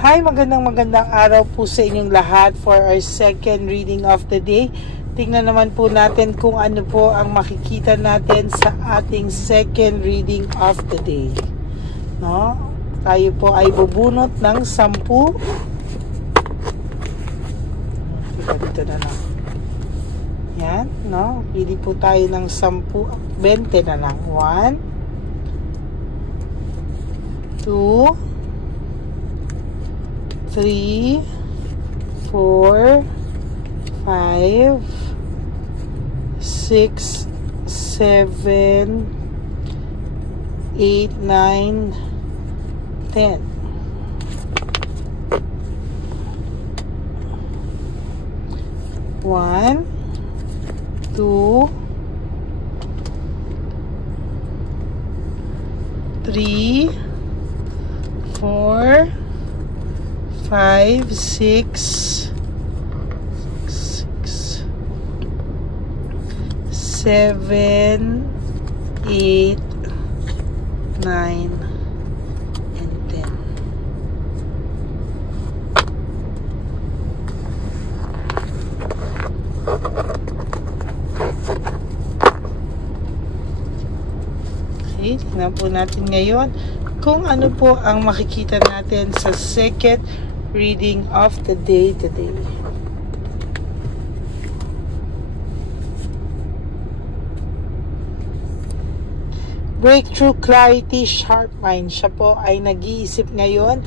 Hi, magandang araw po sa inyong lahat for our second reading of the day. Tingnan naman po natin kung ano po ang makikita natin sa ating second reading of the day. No? Tayo po ay bubunot ng 10. Dito na lang. Yan, no? Pili po tayo ng 10, 20 na lang. 1, 2, 3, 4, 5, 6, 7, 8, 9, 10. One, 2, 3, 4, 5, 6, 7, 8, 9, and 10. Okay, tingnan po natin ngayon kung ano po ang makikita natin sa second reading of the day today. Breakthrough, clarity, sharp mind. Siya po ay nag-iisip ngayon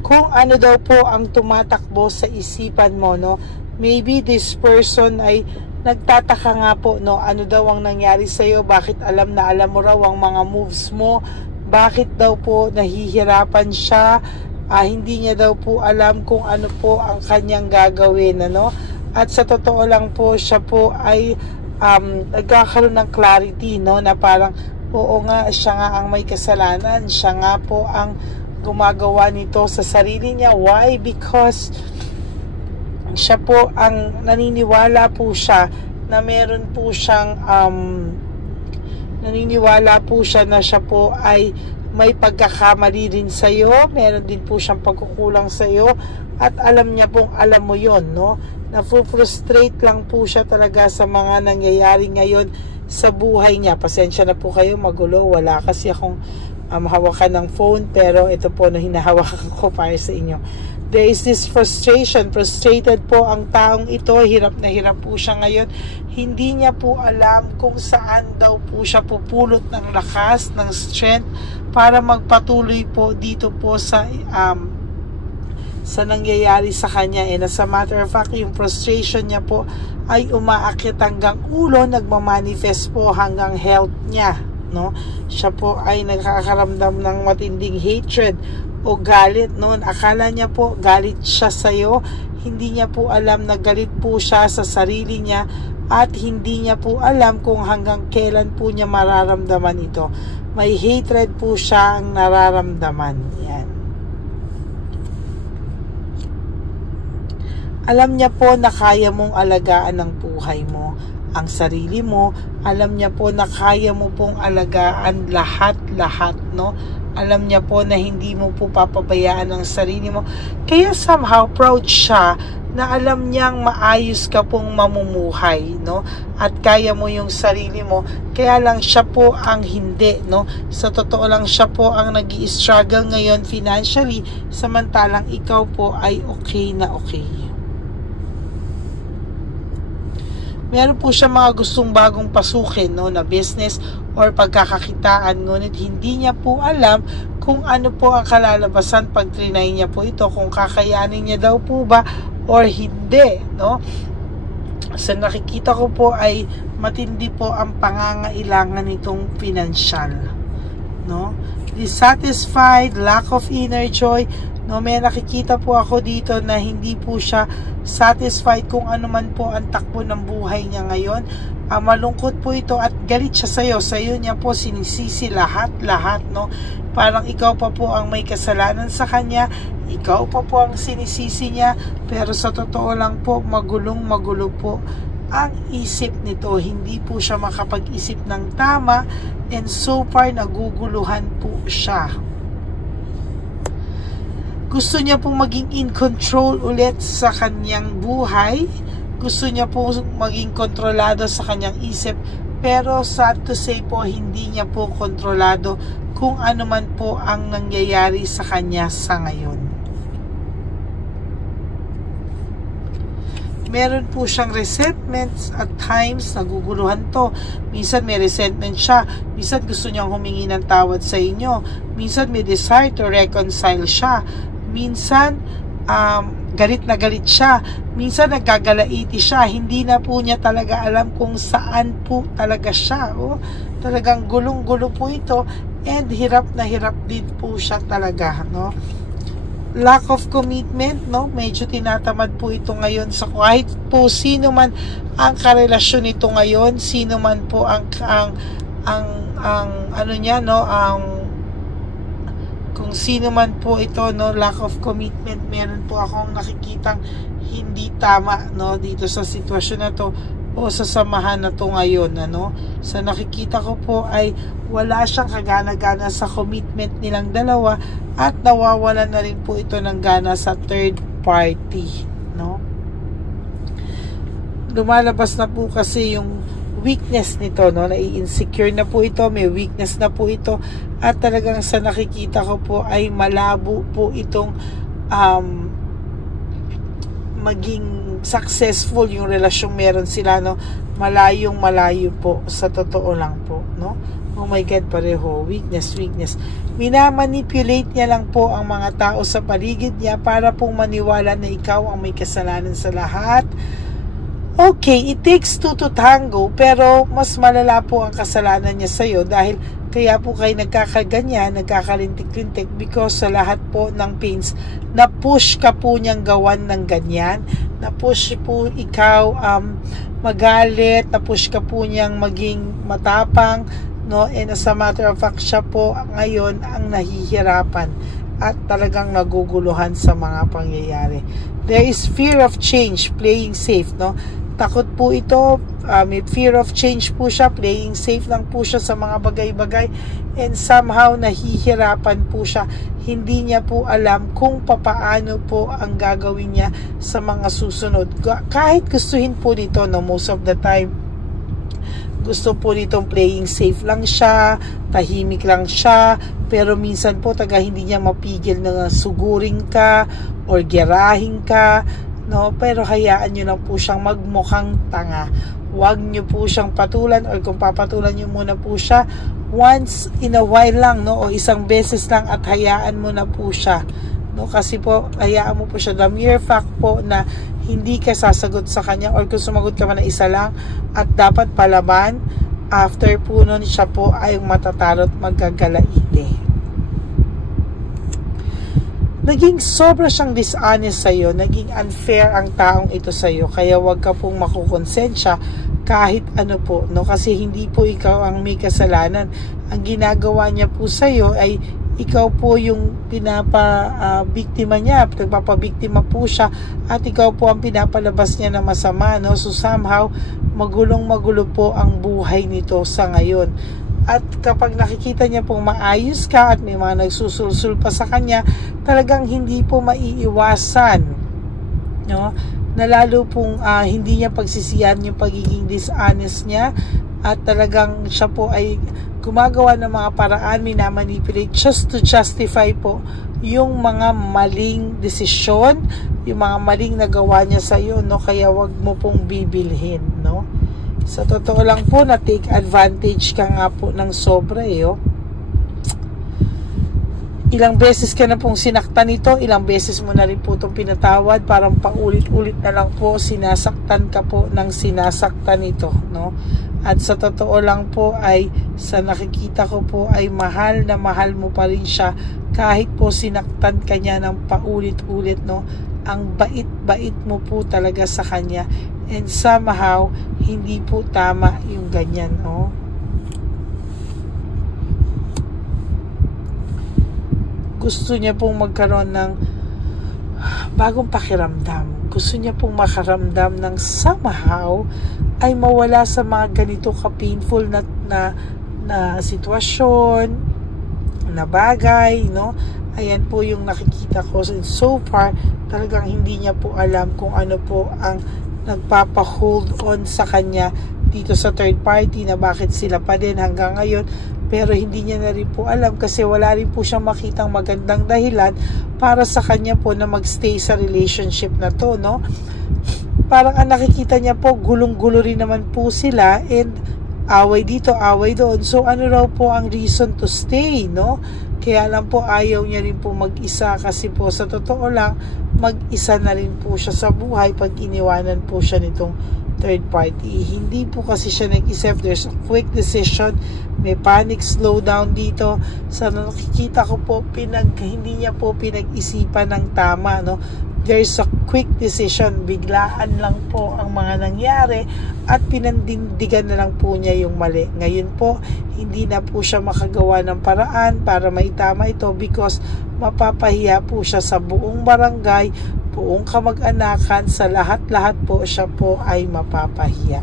kung ano daw po ang tumatakbo sa isipan mo, no? Maybe this person ay nagtataka nga po, no? Ano daw ang nangyari sa'yo? Bakit alam na alam mo raw ang mga moves mo? Bakit daw po nahihirapan siya? Hindi niya daw po alam kung ano po ang kanyang gagawin, ano? At sa totoo lang po, siya po ay nagkakaroon ng clarity, no? Na parang, oo nga, siya nga ang may kasalanan. Siya nga po ang gumagawa nito sa sarili niya. Why? Because siya po ang naniniwala po siya na meron po siyang naniniwala po siya na siya po ay may pagkakamali rin sa iyo, meron din po siyang pagkukulang sa iyo, at alam niya pong alam mo yon, no? Na-frustrate lang po siya talaga sa mga nangyayari ngayon sa buhay niya. Pasensya na po kayo, magulo, wala kasi akong hawakan ng phone, pero ito po na hinahawakan ko para sa inyo. There is this frustration. Frustrated po ang taong ito. Hirap na hirap po siya ngayon. Hindi niya po alam kung saan daw po siya pupulot ng lakas, ng strength para magpatuloy po dito po sa nangyayari sa kanya. And as a matter of fact, yung frustration niya po ay umaakit hanggang ulo, nagmamanifest po hanggang health niya, no? Siya po ay nakakaramdam ng matinding hatred o galit noon. Akala niya po galit siya sa iyo, hindi niya po alam na galit po siya sa sarili niya, at hindi niya po alam kung hanggang kailan po niya mararamdaman ito. May hatred po siya ang nararamdaman. Yan. Alam niya po na kaya mong alagaan ang buhay mo, ang sarili mo. Alam niya po na kaya mo pong alagaan lahat-lahat, no? Alam niya po na hindi mo po papabayaan ang sarili mo. Kaya somehow proud siya na alam niyang maayos ka pong mamumuhay, no? At kaya mo yung sarili mo. Kaya lang siya po ang hindi, no? Sa totoo lang, siya po ang nag-i-struggle ngayon financially, samantalang ikaw po ay okay na okay. Meron po siya mga gustong bagong pasukin, no, na business or pagkakakitaan, ngunit hindi niya po alam kung ano po ang kalalabasan pag trinay niya po ito, kung kakayanin niya daw po ba or hindi, no? So nakikita ko po ay matindi po ang pangangailangan nitong financial, no? Dissatisfied, lack of inner joy, no? May nakikita po ako dito na hindi po siya satisfied kung ano man po ang takbo ng buhay niya ngayon. Malungkot po ito at galit siya sa'yo. Sa'yo niya po sinisisi lahat, no? Parang ikaw pa po ang may kasalanan sa kanya, ikaw pa po ang sinisisi niya, pero sa totoo lang po, magulo po ang isip nito. Hindi po siya makapag-isip ng tama, and so far naguguluhan po siya. Gusto niya pong maging in control ulit sa kanyang buhay. Gusto niya pong maging kontrolado sa kanyang isip. Pero sad to say po, hindi niya po kontrolado kung ano man po ang nangyayari sa kanya sa ngayon. Meron po siyang resentments at times, naguguluhan to. Minsan may resentment siya, minsan gusto niyang humingi ng tawad sa inyo, minsan may desire to reconcile siya, minsan galit na galit siya, minsan nagagalaiti siya, hindi na po niya talaga alam kung saan po talaga siya. Talagang gulong-gulo po ito, and hirap na hirap din po siya talaga, no? Lack of commitment, no? Medyo tinatamad po ito ngayon sa kahit po sino man ang karelasyon nito ngayon, sino man po ang ano niya, no, kung sino man po ito, no, lack of commitment. Meron po akong nakikitang hindi tama, no, dito sa sitwasyon na to o sa samahan na to ngayon, ano. Sa nakikita ko po ay wala siyang kagana-gana sa commitment nilang dalawa, at nawawala na rin po ito ng gana sa third party, no. Lumalabas na po kasi yung weakness nito, no, nai-insecure na po ito, may weakness na po ito, at talagang sa nakikita ko po ay malabo po itong maging successful yung relasyong meron sila, no. Malayong malayo po, sa totoo lang po, no. Oh my God, pareho, weakness. Minamanipulate niya lang po ang mga tao sa paligid niya para pong maniwala na ikaw ang may kasalanan sa lahat. Okay, it takes two to tango, pero mas malala po ang kasalanan niya sa'yo, dahil kaya po kayo nagkakaganyan, nagkakalintik-lintik, because sa lahat po ng pains, na-push ka po niyang gawan ng ganyan, na-push po ikaw magalit, na-push ka po niyang maging matapang, no, and as a matter of fact, siya po ngayon ang nahihirapan at talagang naguguluhan sa mga pangyayari. There is fear of change, playing safe, no. Takot po ito, may fear of change po siya, playing safe lang po siya sa mga bagay-bagay, and somehow nahihirapan po siya. Hindi niya po alam kung papaano po ang gagawin niya sa mga susunod. Kahit gustuhin po nito, no, most of the time, gusto po nitong playing safe lang siya, tahimik lang siya, pero minsan po hindi niya mapigil na sugurin ka or gerahin ka, no. Pero hayaan nyo lang po siyang magmukhang tanga. Huwag nyo po siyang patulan, or kung papatulan nyo muna po siya, once in a while lang, no, o isang beses lang, at hayaan mo na po siya, no. Kasi po, hayaan mo po siya. The mere fact po na hindi ka sasagot sa kanya, or kung sumagot ka man na isa lang at dapat palaban, after po nun siya po ay matatarot, magagalaite. Naging sobra siyang dishonest sa'yo, naging unfair ang taong ito sa'yo, kaya wag ka pong makukonsensya kahit ano po, no, kasi hindi po ikaw ang may kasalanan. Ang ginagawa niya po sa'yo ay ikaw po yung pinapabiktima niya, nagpapabiktima po siya, at ikaw po ang pinapalabas niya na masama, no. So somehow magulong-magulo po ang buhay nito sa ngayon. At kapag nakikita niya pong maayos ka at may mga nagsusulsul pa sa kanya, talagang hindi po maiiwasan, no, na lalo pong hindi niya pagsisiyan yung pagiging dishonest niya, at talagang siya po ay gumagawa ng mga paraan, minamanipulate just to justify po yung mga maling desisyon, yung mga maling nagawa niya sa iyo, no. Kaya wag mo pong bibilhin, no. Sa totoo lang po, na take advantage ka nga po ng sobra, oh. Ilang beses ka na pong sinaktan ito, ilang beses mo na rin po itong pinatawad, parang paulit-ulit na lang po, sinasaktan ka po ng sinasaktan ito, no. At sa totoo lang po ay, sa nakikita ko po ay mahal na mahal mo pa rin siya, kahit po sinaktan ka niya ng paulit-ulit, no. Ang bait-bait mo po talaga sa kanya, and somehow hindi po tama yung ganyan, no. Gusto niya pong magkaroon ng bagong pakiramdam. Gusto niya pong makaramdam ng somehow ay mawala sa mga ganito ka-painful na sitwasyon, na bagay, no. Ayan po yung nakikita ko. So far, talagang hindi niya po alam kung ano po ang nagpapa-hold on sa kanya dito sa third party, na bakit sila pa din hanggang ngayon. Pero hindi niya na rin po alam kasi wala rin po siyang makitang magandang dahilan para sa kanya po na magstay sa relationship na to, no? Parang ang nakikita niya po, gulong-gulo rin naman po sila, and away dito, away doon. So ano raw po ang reason to stay, no? Kaya lang po ayaw niya rin po mag-isa, kasi po sa totoo lang, mag-isa na rin po siya sa buhay pag iniwanan po siya nitong third party. Hindi po kasi siya nag-isip. There's a quick decision, may panic slowdown dito. Sa nakikita ko po, hindi niya po pinag-isipan ng tama, no? There's a quick decision, biglaan lang po ang mga nangyari at pinandindigan na lang po niya yung mali. Ngayon po, hindi na po siya makagawa ng paraan para maitama ito, because mapapahiya po siya sa buong barangay, buong kamag-anakan, sa lahat-lahat po siya po ay mapapahiya.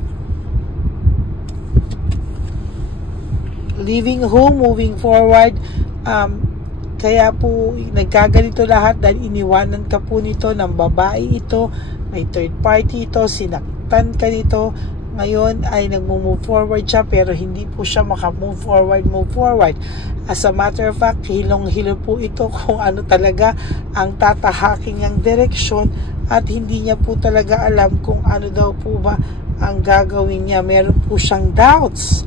Leaving home, moving forward, kaya po nagkaganito lahat dahil iniwanan ka po nito ng babae ito, may third party ito, sinaktan ka nito. Ngayon ay nagmo-move forward siya, pero hindi po siya maka-move forward. As a matter of fact, hilong-hilo po ito kung ano talaga ang tatahaking ang direksyon, at hindi niya po talaga alam kung ano daw po ba ang gagawin niya. Meron po siyang doubts.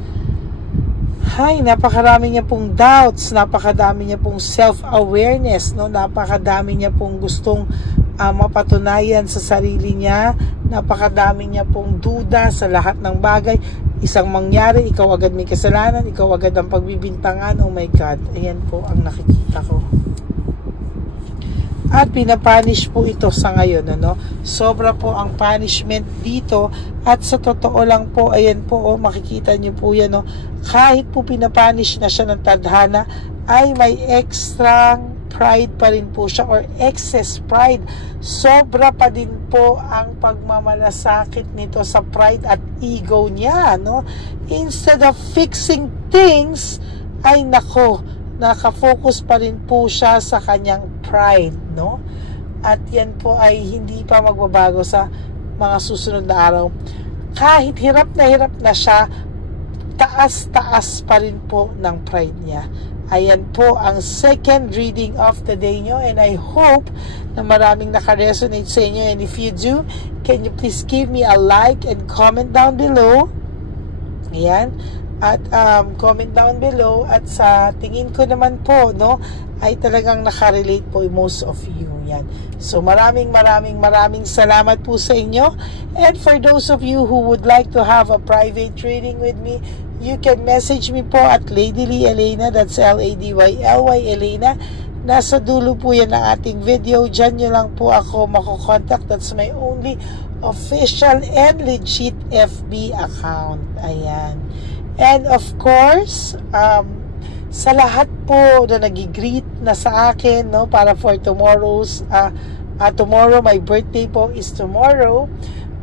Hay, napakarami niya pong doubts, napakadami niya pong self-awareness, no? Napakadami niya pong gustong mapatunayan sa sarili niya, napakadami niya pong duda sa lahat ng bagay. Isang mangyari, ikaw agad may kasalanan, ikaw agad ang pagbibintangan. Oh my God, ayan po ang nakikita ko. At pinapunish po ito sa ngayon, ano? Sobra po ang punishment dito, at sa totoo lang po, ayan po, oh, makikita niyo po yan, no? Kahit po pinapunish na siya ng tadhana, ay may extra pride pa rin po siya, or excess pride. Sobra pa din po ang pagmamalasakit nito sa pride at ego niya, no? Instead of fixing things, ay nako, nakafocus pa rin po siya sa kanyang pride, no? At yan po ay hindi pa magbabago sa mga susunod na araw. Kahit hirap na siya, taas-taas pa rin po ng pride niya. Ayan po ang second reading of the day nyo, and I hope na maraming naka-resonate sa inyo. And if you do, can you please give me a like and comment down below? Ayan. At comment down below, at sa tingin ko naman po, no, ay talagang nakarelate po most of you. Yan. So maraming salamat po sa inyo. And for those of you who would like to have a private reading with me, you can message me po at Ladyly Elena, that's Ladyly Elena. Nasa dulo po yan ng ating video. Diyan nyo lang po ako makokontakt. That's my only official and legit FB account. Ayan. And of course, sa lahat po na nag-greet na sa akin, no, para for tomorrow's tomorrow, my birthday po is tomorrow.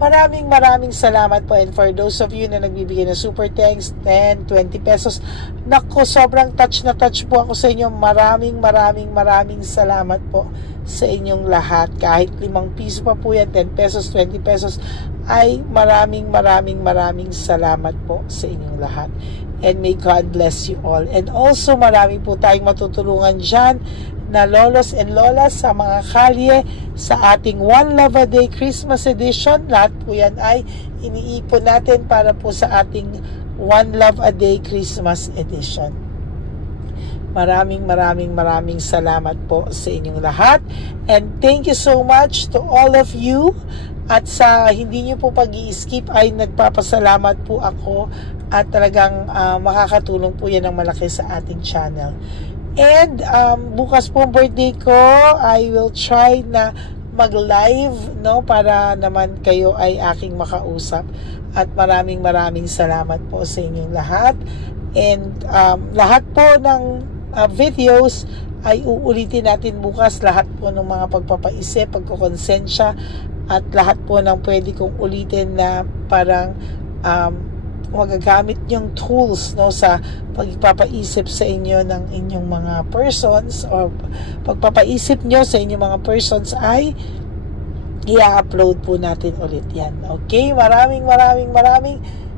Maraming salamat po. And for those of you na nagbibigay ng super thanks, 10, 20 pesos, nako, sobrang touch na touch po ako sa inyo. Maraming salamat po sa inyong lahat. Kahit 5 piso pa po yan, 10 pesos, 20 pesos, ay maraming salamat po sa inyong lahat. And may God bless you all. And also, marami po tayong matutulungan dyan na lolos and lolas sa mga kalye sa ating One Love a Day Christmas Edition. Lahat po yan ay iniipon natin para po sa ating One Love a Day Christmas Edition. Maraming salamat po sa inyong lahat. And thank you so much to all of you. At sa hindi nyo po pag-i-skip, ay nagpapasalamat po ako, at talagang makakatulong po yan ng malaki sa ating channel. And bukas po birthday ko, I will try na mag-live, no, para naman kayo ay aking makausap. At maraming salamat po sa inyong lahat. And lahat po ng videos ay uulitin natin bukas. Lahat po ng mga pagpapaisip, pagkukonsensya, at lahat po ng pwede kong ulitin na parang magagamit yung tools, no, sa pagpapaisip sa inyo ng inyong mga persons, o pagpapaisip nyo sa inyong mga persons, ay i-upload po natin ulit yan. Okay? Maraming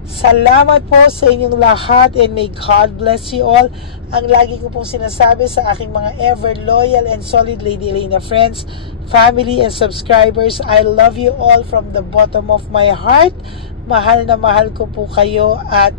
salamat po sa inyong lahat, and may God bless you all. Ang lagi ko pong sinasabi sa aking mga ever loyal and solid Lady Elena friends, family and subscribers, I love you all from the bottom of my heart. Mahal na mahal ko po kayo, at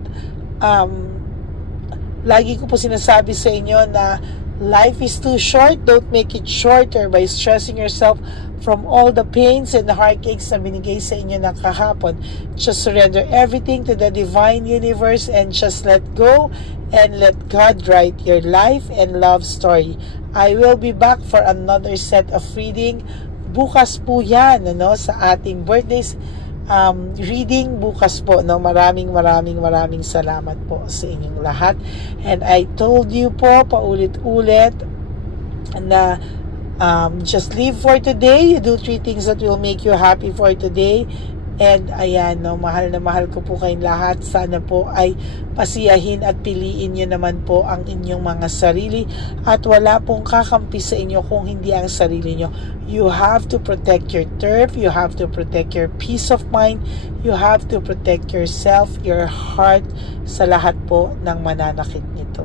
lagi ko po sinasabi sa inyo na life is too short. Don't make it shorter by stressing yourself from all the pains and the heartaches na binigay sa inyo ng kahapon. Just surrender everything to the divine universe and just let go and let God write your life and love story. I will be back for another set of reading. Bukas po yan, ano, sa ating birthdays reading bukas po, no. Maraming salamat po sa inyong lahat, and I told you po paulit-ulit na just live for today. You do 3 things that will make you happy for today. And ayan, no, mahal na mahal ko po kayong lahat. Sana po ay pasiyahin at piliin nyo naman po ang inyong mga sarili, at wala pong kakampi sa inyo kung hindi ang sarili nyo. You have to protect your turf. You have to protect your peace of mind. You have to protect yourself, your heart, sa lahat po ng mananakit nito.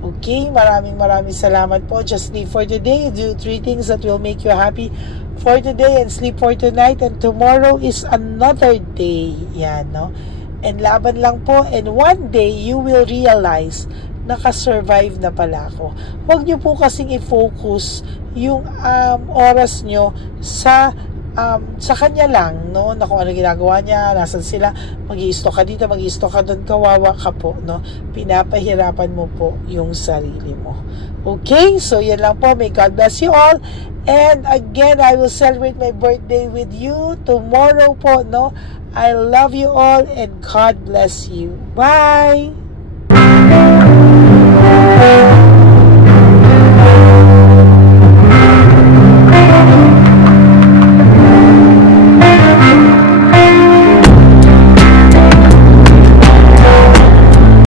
Okay, maraming salamat po. Just live for today. Do 3 things that will make you happy for today, and sleep for tonight, and tomorrow is another day. Yan, no? And laban lang po, and one day you will realize nakasurvive na pala ako. Huwag nyo po kasing i-focus yung oras nyo sa kanya lang, no, na kung ano ginagawa niya, nasan sila, mag-i-stock ka dito, mag-i-stock ka doon, kawawa ka po, no. Pinapahirapan mo po yung sarili mo. Okay, so yan lang po. May God bless you all, and again, I will celebrate my birthday with you tomorrow po, no. I love you all, and God bless you. Bye!